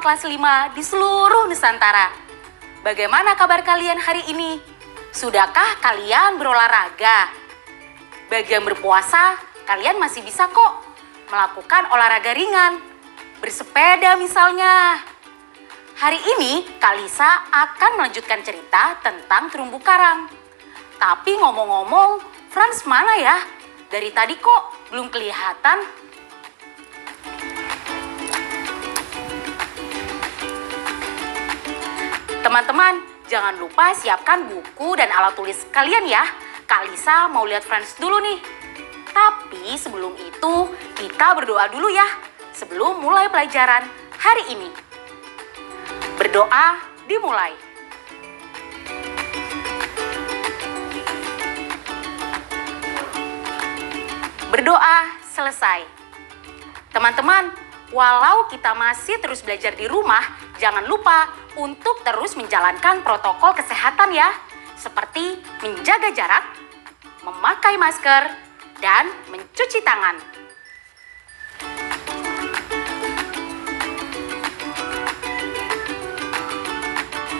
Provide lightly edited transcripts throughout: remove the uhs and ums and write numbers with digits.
teman-teman kelas 5 di seluruh Nusantara. Bagaimana kabar kalian hari ini? Sudahkah kalian berolahraga? Bagi yang berpuasa, kalian masih bisa kok melakukan olahraga ringan. Bersepeda misalnya. Hari ini Kak Lisa akan melanjutkan cerita tentang terumbu karang. Tapi ngomong-ngomong, Franz mana ya? Dari tadi kok belum kelihatan. Teman-teman, jangan lupa siapkan buku dan alat tulis kalian ya. Kak Lisa mau lihat Franz dulu nih. Tapi sebelum itu, kita berdoa dulu ya. Sebelum mulai pelajaran hari ini. Berdoa dimulai. Berdoa selesai. Teman-teman, walau kita masih terus belajar di rumah, jangan lupa untuk terus menjalankan protokol kesehatan ya. Seperti menjaga jarak, memakai masker, dan mencuci tangan.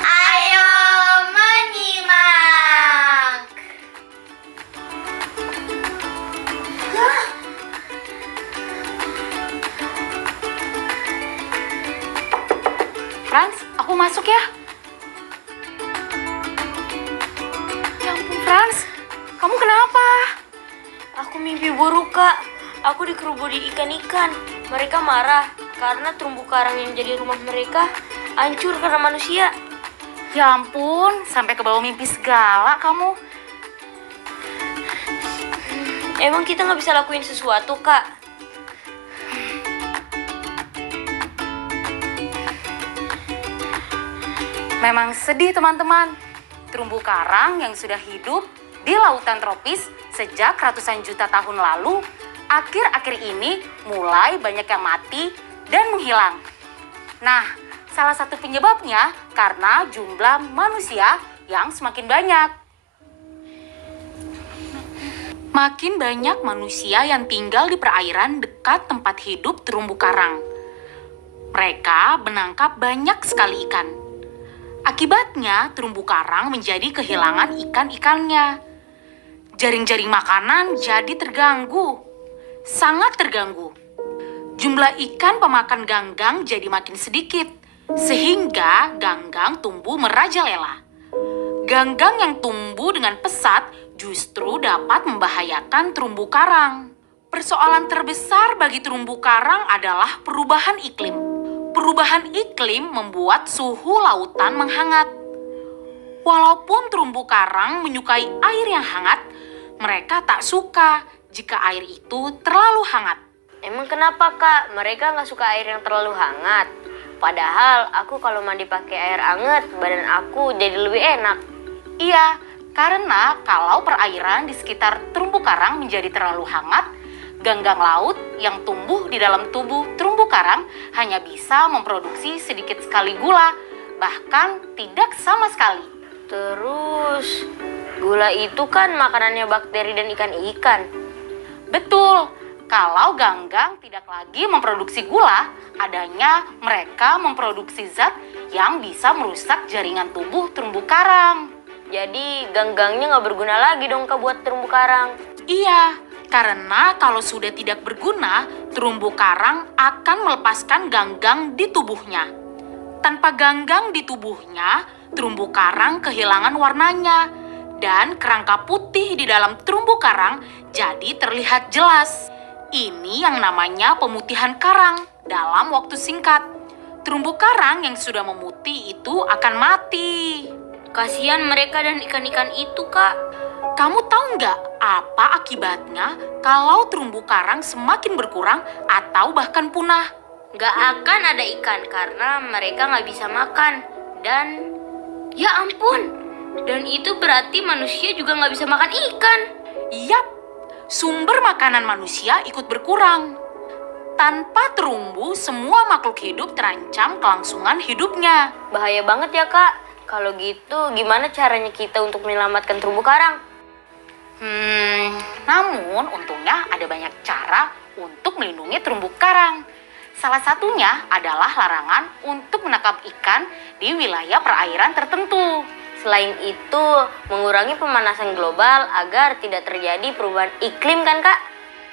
Ayo menyimak. Franz, aku masuk ya. Ya ampun Franz, kamu kenapa? Aku mimpi buruk, Kak. Aku dikerubuni ikan-ikan. Mereka marah karena terumbu karang yang jadi rumah mereka hancur karena manusia. Ya ampun, sampai ke bawah mimpi segala kamu. Emang kita nggak bisa lakuin sesuatu, Kak? Memang sedih teman-teman. Terumbu karang yang sudah hidup di lautan tropis sejak ratusan juta tahun lalu, akhir-akhir ini mulai banyak yang mati dan menghilang. Nah, salah satu penyebabnya karena jumlah manusia yang semakin banyak. Makin banyak manusia yang tinggal di perairan dekat tempat hidup terumbu karang. Mereka menangkap banyak sekali ikan. Akibatnya, terumbu karang menjadi kehilangan ikan-ikannya. Jaring-jaring makanan jadi terganggu, sangat terganggu. Jumlah ikan pemakan ganggang jadi makin sedikit, sehingga ganggang tumbuh merajalela. Ganggang yang tumbuh dengan pesat justru dapat membahayakan terumbu karang. Persoalan terbesar bagi terumbu karang adalah perubahan iklim. Perubahan iklim membuat suhu lautan menghangat. Walaupun terumbu karang menyukai air yang hangat, mereka tak suka jika air itu terlalu hangat. Emang kenapa, Kak? Mereka nggak suka air yang terlalu hangat. Padahal aku kalau mandi pakai air hangat, badan aku jadi lebih enak. Iya, karena kalau perairan di sekitar terumbu karang menjadi terlalu hangat, ganggang laut yang tumbuh di dalam tubuh terumbu karang hanya bisa memproduksi sedikit sekali gula, bahkan tidak sama sekali. Terus, gula itu kan makanannya bakteri dan ikan-ikan. Betul, kalau ganggang tidak lagi memproduksi gula, adanya mereka memproduksi zat yang bisa merusak jaringan tubuh terumbu karang. Jadi ganggangnya nggak berguna lagi dong, Kak, buat terumbu karang. Iya, karena kalau sudah tidak berguna, terumbu karang akan melepaskan ganggang di tubuhnya. Tanpa ganggang di tubuhnya, terumbu karang kehilangan warnanya. Dan kerangka putih di dalam terumbu karang jadi terlihat jelas. Ini yang namanya pemutihan karang dalam waktu singkat. Terumbu karang yang sudah memutih itu akan mati. Kasihan mereka dan ikan-ikan itu, Kak. Kamu tahu nggak apa akibatnya kalau terumbu karang semakin berkurang atau bahkan punah? Nggak akan ada ikan karena mereka nggak bisa makan. Dan, ya ampun, dan itu berarti manusia juga nggak bisa makan ikan. Yap, sumber makanan manusia ikut berkurang. Tanpa terumbu, semua makhluk hidup terancam kelangsungan hidupnya. Bahaya banget ya, Kak. Kalau gitu, gimana caranya kita untuk menyelamatkan terumbu karang? Namun untungnya ada banyak cara untuk melindungi terumbu karang. Salah satunya adalah larangan untuk menangkap ikan di wilayah perairan tertentu. Selain itu, mengurangi pemanasan global agar tidak terjadi perubahan iklim kan, Kak?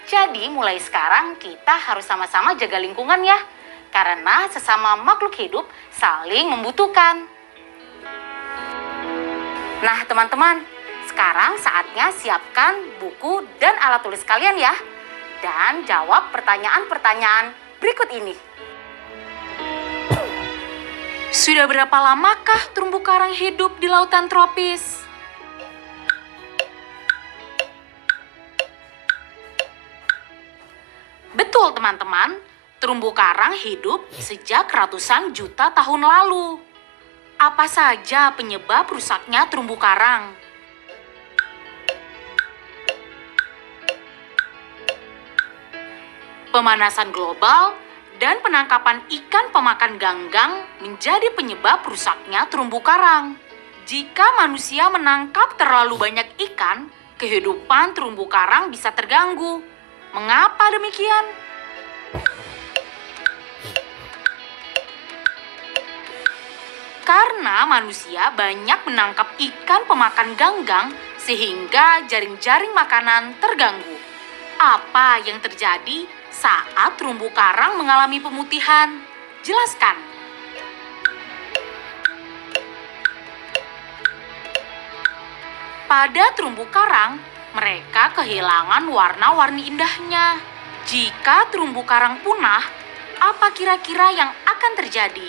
Jadi mulai sekarang kita harus sama-sama jaga lingkungan ya. Karena sesama makhluk hidup saling membutuhkan. Nah teman-teman, sekarang saatnya siapkan buku dan alat tulis kalian ya. Dan jawab pertanyaan-pertanyaan berikut ini. Sudah berapa lamakah terumbu karang hidup di lautan tropis? Betul teman-teman, terumbu karang hidup sejak ratusan juta tahun lalu. Apa saja penyebab rusaknya terumbu karang? Pemanasan global dan penangkapan ikan pemakan ganggang menjadi penyebab rusaknya terumbu karang. Jika manusia menangkap terlalu banyak ikan, kehidupan terumbu karang bisa terganggu. Mengapa demikian? Karena manusia banyak menangkap ikan pemakan ganggang sehingga jaring-jaring makanan terganggu. Apa yang terjadi saat terumbu karang mengalami pemutihan? Jelaskan. Pada terumbu karang, mereka kehilangan warna-warni indahnya. Jika terumbu karang punah, apa kira-kira yang akan terjadi?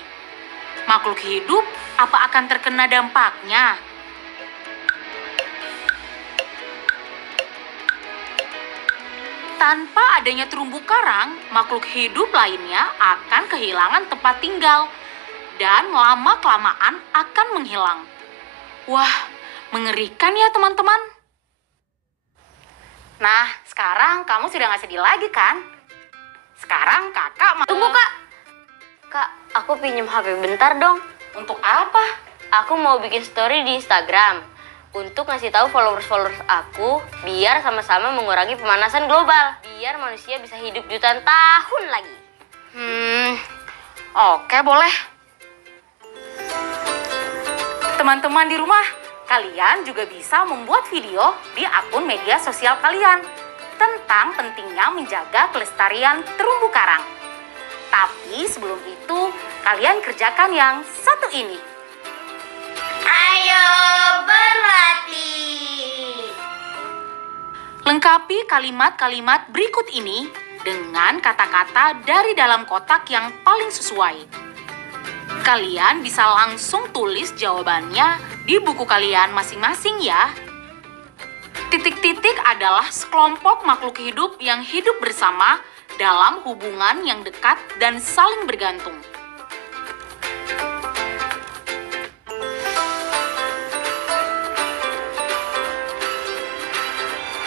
Makhluk hidup apa akan terkena dampaknya? Tanpa adanya terumbu karang, makhluk hidup lainnya akan kehilangan tempat tinggal dan lama-kelamaan akan menghilang. Wah, mengerikan ya teman-teman. Nah, sekarang kamu sudah gak sedih lagi kan? Sekarang kakak mau... Tunggu, Kak. Kak, aku pinjam HP bentar dong. Untuk apa? Aku mau bikin story di Instagram untuk ngasih tahu followers aku biar sama-sama mengurangi pemanasan global. Biar manusia bisa hidup jutaan tahun lagi. Oke, boleh. Teman-teman di rumah, kalian juga bisa membuat video di akun media sosial kalian tentang pentingnya menjaga kelestarian terumbu karang. Tapi sebelum itu, kalian kerjakan yang satu ini. Ayo berlatih. Lengkapi kalimat-kalimat berikut ini dengan kata-kata dari dalam kotak yang paling sesuai. Kalian bisa langsung tulis jawabannya di buku kalian masing-masing ya. Titik-titik adalah sekelompok makhluk hidup yang hidup bersama dalam hubungan yang dekat dan saling bergantung.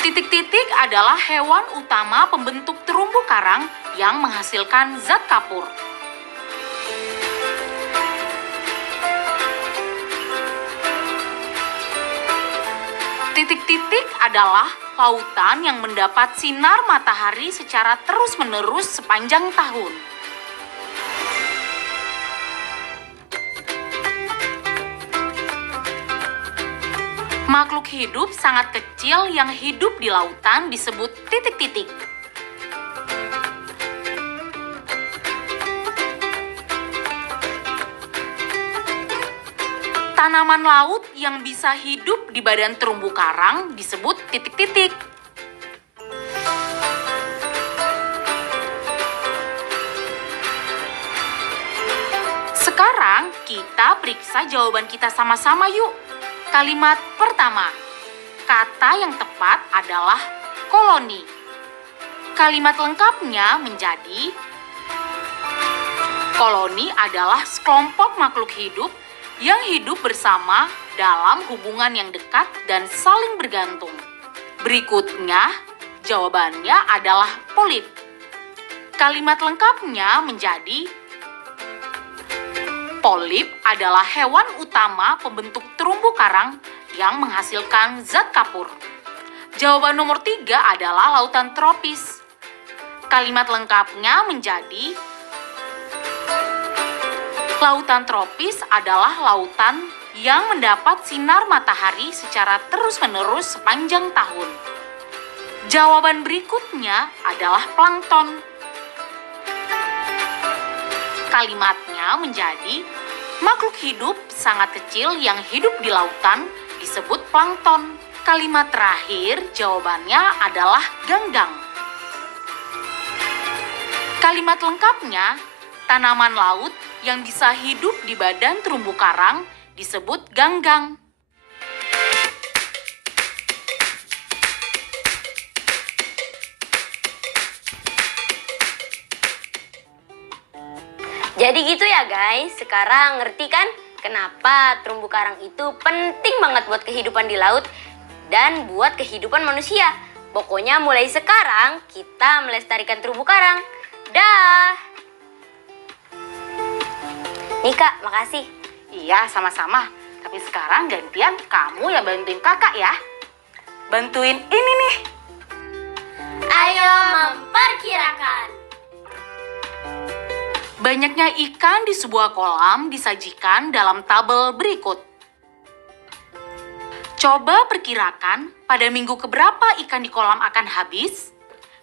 Titik-titik adalah hewan utama pembentuk terumbu karang yang menghasilkan zat kapur. Titik-titik adalah lautan yang mendapat sinar matahari secara terus-menerus sepanjang tahun. Makhluk hidup sangat kecil yang hidup di lautan disebut titik-titik. Tanaman laut yang bisa hidup di badan terumbu karang disebut titik-titik. Sekarang kita periksa jawaban kita sama-sama yuk. Kalimat pertama, kata yang tepat adalah koloni. Kalimat lengkapnya menjadi koloni adalah sekelompok makhluk hidup yang hidup bersama dalam hubungan yang dekat dan saling bergantung. Berikutnya, jawabannya adalah polip. Kalimat lengkapnya menjadi polip adalah hewan utama pembentuk terumbu karang yang menghasilkan zat kapur. Jawaban nomor 3 adalah lautan tropis. Kalimat lengkapnya menjadi Lautan tropis adalah lautan yang mendapat sinar matahari secara terus-menerus sepanjang tahun. Jawaban berikutnya adalah plankton. Kalimatnya menjadi makhluk hidup sangat kecil yang hidup di lautan disebut plankton. Kalimat terakhir jawabannya adalah ganggang. Kalimat lengkapnya, tanaman laut yang bisa hidup di badan terumbu karang disebut ganggang. Jadi gitu ya guys, sekarang ngerti kan kenapa terumbu karang itu penting banget buat kehidupan di laut dan buat kehidupan manusia. Pokoknya mulai sekarang kita melestarikan terumbu karang. Dah. Nih Kak, makasih. Iya, sama-sama. Tapi sekarang gantian kamu yang bantuin kakak ya. Bantuin ini nih. Ayo memperkirakan. Banyaknya ikan di sebuah kolam disajikan dalam tabel berikut. Coba perkirakan pada minggu keberapa ikan di kolam akan habis?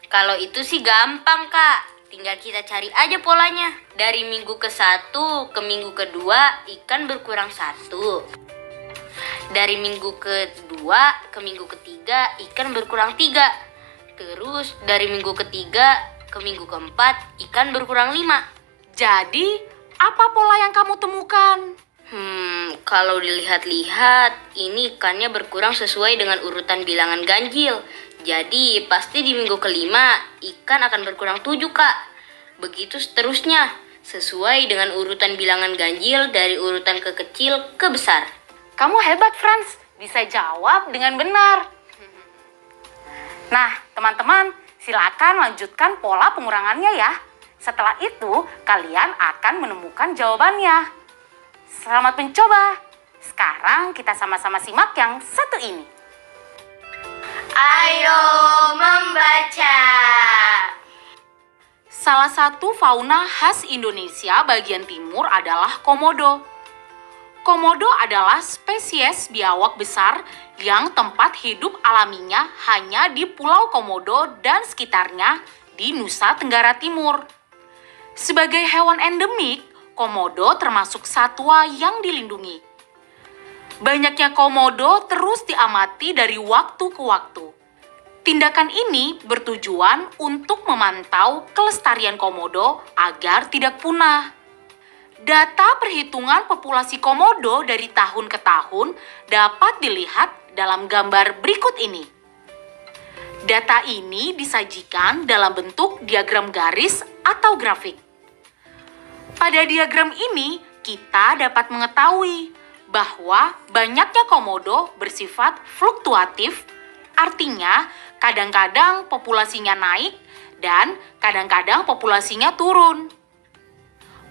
Kalau itu sih gampang Kak. Tinggal kita cari aja polanya. Dari minggu ke-1 ke minggu kedua ikan berkurang 1. Dari minggu kedua ke minggu ketiga ikan berkurang 3. Terus dari minggu ketiga ke minggu keempat ikan berkurang 5. Jadi, apa pola yang kamu temukan? Kalau dilihat-lihat ini ikannya berkurang sesuai dengan urutan bilangan ganjil. Jadi pasti di minggu kelima ikan akan berkurang 7 Kak. Begitu seterusnya sesuai dengan urutan bilangan ganjil dari urutan kekecil ke besar. Kamu hebat, Franz. Bisa jawab dengan benar. Nah, teman-teman, silakan lanjutkan pola pengurangannya ya. Setelah itu, kalian akan menemukan jawabannya. Selamat mencoba. Sekarang kita sama-sama simak yang satu ini. Ayo membaca. Salah satu fauna khas Indonesia bagian timur adalah komodo. Komodo adalah spesies biawak besar yang tempat hidup alaminya hanya di Pulau Komodo dan sekitarnya di Nusa Tenggara Timur. Sebagai hewan endemik, komodo termasuk satwa yang dilindungi. Banyaknya komodo terus diamati dari waktu ke waktu. Tindakan ini bertujuan untuk memantau kelestarian komodo agar tidak punah. Data perhitungan populasi komodo dari tahun ke tahun dapat dilihat dalam gambar berikut ini. Data ini disajikan dalam bentuk diagram garis atau grafik. Pada diagram ini, kita dapat mengetahui bahwa banyaknya komodo bersifat fluktuatif, artinya kadang-kadang populasinya naik dan kadang-kadang populasinya turun.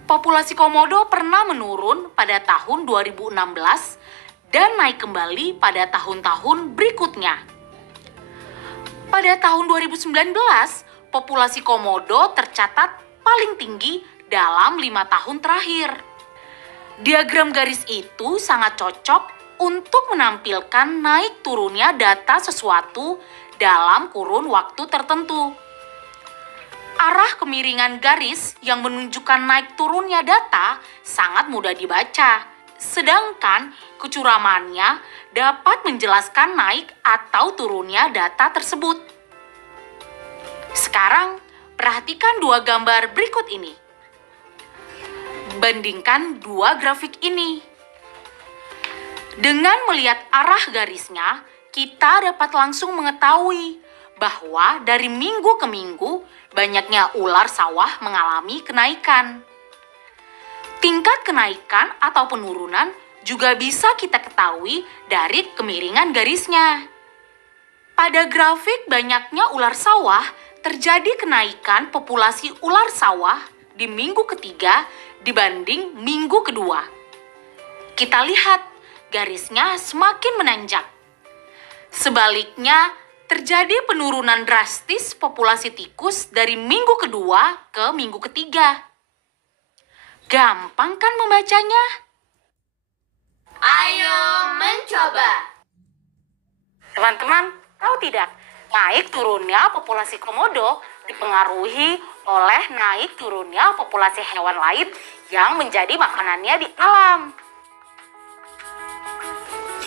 Populasi komodo pernah menurun pada tahun 2016 dan naik kembali pada tahun-tahun berikutnya. Pada tahun 2019, populasi komodo tercatat paling tinggi dalam 5 tahun terakhir. Diagram garis itu sangat cocok untuk menampilkan naik turunnya data sesuatu dalam kurun waktu tertentu. Arah kemiringan garis yang menunjukkan naik turunnya data sangat mudah dibaca, sedangkan kecuramannya dapat menjelaskan naik atau turunnya data tersebut. Sekarang, perhatikan dua gambar berikut ini. Bandingkan dua grafik ini. Dengan melihat arah garisnya, kita dapat langsung mengetahui bahwa dari minggu ke minggu, banyaknya ular sawah mengalami kenaikan. Tingkat kenaikan atau penurunan juga bisa kita ketahui dari kemiringan garisnya. Pada grafik banyaknya ular sawah, terjadi kenaikan populasi ular sawah di minggu ketiga dibanding minggu kedua. Kita lihat garisnya semakin menanjak. Sebaliknya, terjadi penurunan drastis populasi tikus dari minggu kedua ke minggu ketiga. Gampang kan membacanya? Ayo mencoba. Teman-teman, tahu tidak? Naik turunnya populasi komodo dipengaruhi oleh naik turunnya populasi hewan lain yang menjadi makanannya di alam.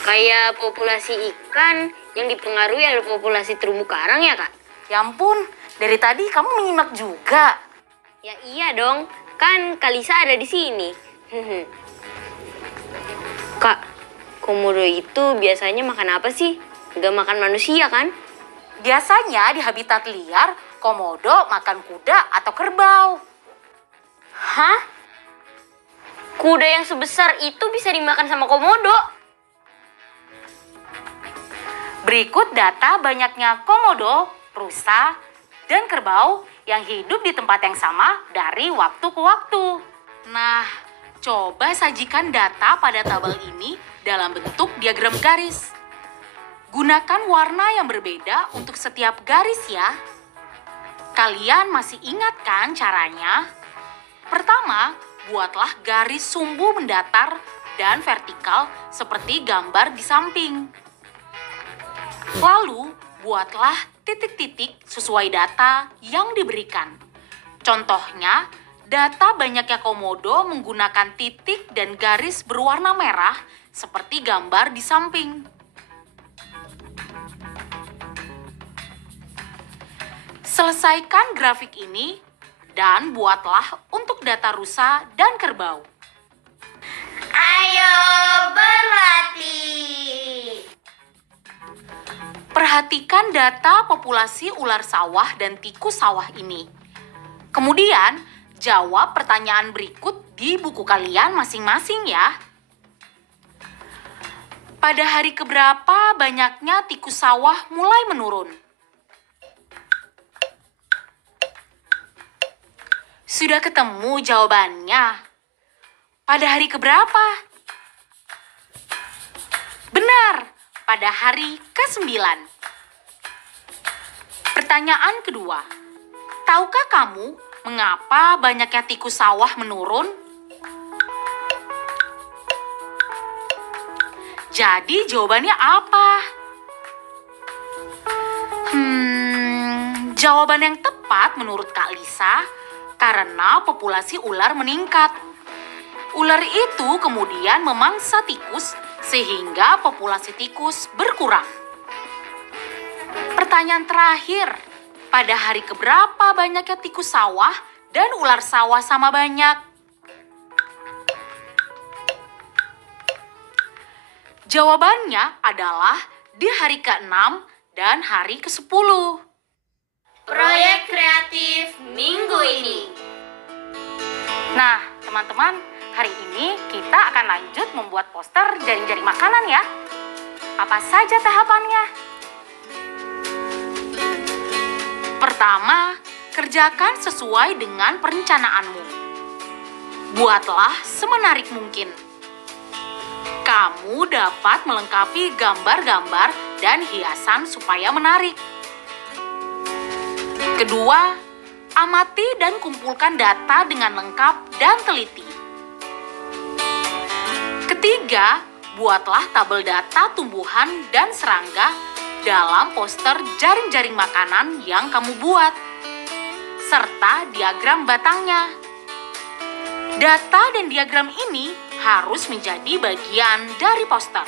Kayak populasi ikan yang dipengaruhi oleh populasi terumbu karang ya, Kak? Ya ampun, dari tadi kamu menyimak juga. Ya iya dong, kan Kalisa ada di sini. Kak, komodo itu biasanya makan apa sih? Gak makan manusia kan? Biasanya di habitat liar, komodo makan kuda atau kerbau. Hah? Kuda yang sebesar itu bisa dimakan sama komodo? Berikut data banyaknya komodo, rusa, dan kerbau yang hidup di tempat yang sama dari waktu ke waktu. Nah, coba sajikan data pada tabel ini dalam bentuk diagram garis. Gunakan warna yang berbeda untuk setiap garis ya. Kalian masih ingat kan caranya? Pertama, buatlah garis sumbu mendatar dan vertikal seperti gambar di samping. Lalu, buatlah titik-titik sesuai data yang diberikan. Contohnya, data banyaknya komodo menggunakan titik dan garis berwarna merah seperti gambar di samping. Selesaikan grafik ini dan buatlah untuk data rusa dan kerbau. Ayo berlatih. Perhatikan data populasi ular sawah dan tikus sawah ini. Kemudian, jawab pertanyaan berikut di buku kalian masing-masing ya. Pada hari keberapa banyaknya tikus sawah mulai menurun? Sudah ketemu jawabannya? Pada hari keberapa? Benar, pada hari ke-9. Pertanyaan kedua, tahukah kamu mengapa banyaknya tikus sawah menurun? Jadi jawabannya apa? Jawaban yang tepat menurut Kak Lisa, karena populasi ular meningkat. Ular itu kemudian memangsa tikus sehingga populasi tikus berkurang. Pertanyaan terakhir, pada hari keberapa banyaknya tikus sawah dan ular sawah sama banyak? Jawabannya adalah di hari ke-6 dan hari ke-10. Proyek kreatif minggu ini. Nah, teman-teman, hari ini kita akan lanjut membuat poster jaring-jaring makanan ya. Apa saja tahapannya? Pertama, kerjakan sesuai dengan perencanaanmu. Buatlah semenarik mungkin. Kamu dapat melengkapi gambar-gambar dan hiasan supaya menarik. Kedua, amati dan kumpulkan data dengan lengkap dan teliti. Ketiga, buatlah tabel data tumbuhan dan serangga dalam poster jaring-jaring makanan yang kamu buat, serta diagram batangnya. Data dan diagram ini harus menjadi bagian dari poster.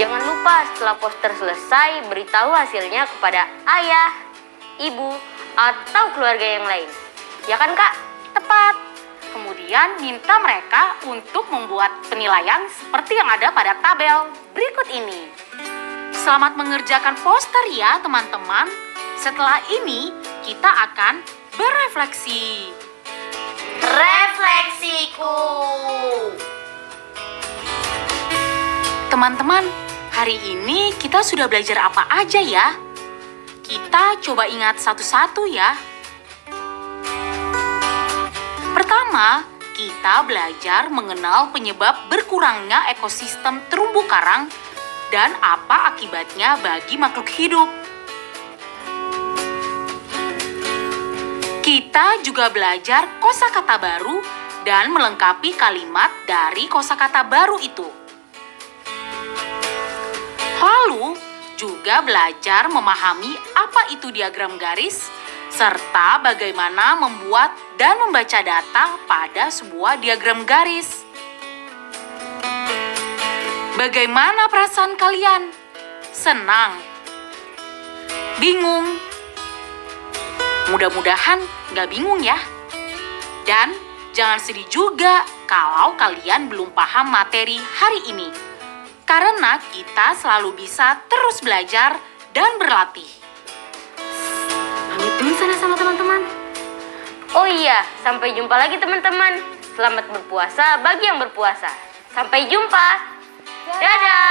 Jangan lupa setelah poster selesai, beritahu hasilnya kepada ayah, ibu, atau keluarga yang lain. Ya kan, Kak? Tepat. Kemudian minta mereka untuk membuat penilaian seperti yang ada pada tabel berikut ini. Selamat mengerjakan poster ya, teman-teman. Setelah ini, kita akan berefleksi. Refleksiku. Teman-teman, hari ini kita sudah belajar apa aja ya? Kita coba ingat satu-satu ya. Pertama, kita belajar mengenal penyebab berkurangnya ekosistem terumbu karang dan apa akibatnya bagi makhluk hidup. Kita juga belajar kosakata baru dan melengkapi kalimat dari kosakata baru itu. Lalu, juga belajar memahami apa itu diagram garis, serta bagaimana membuat dan membaca data pada sebuah diagram garis. Bagaimana perasaan kalian? Senang? Bingung? Mudah-mudahan nggak bingung ya. Dan jangan sedih juga kalau kalian belum paham materi hari ini. Karena kita selalu bisa terus belajar dan berlatih. Pamit dulu sana sama teman-teman. Oh iya, sampai jumpa lagi teman-teman. Selamat berpuasa bagi yang berpuasa. Sampai jumpa. Dadah.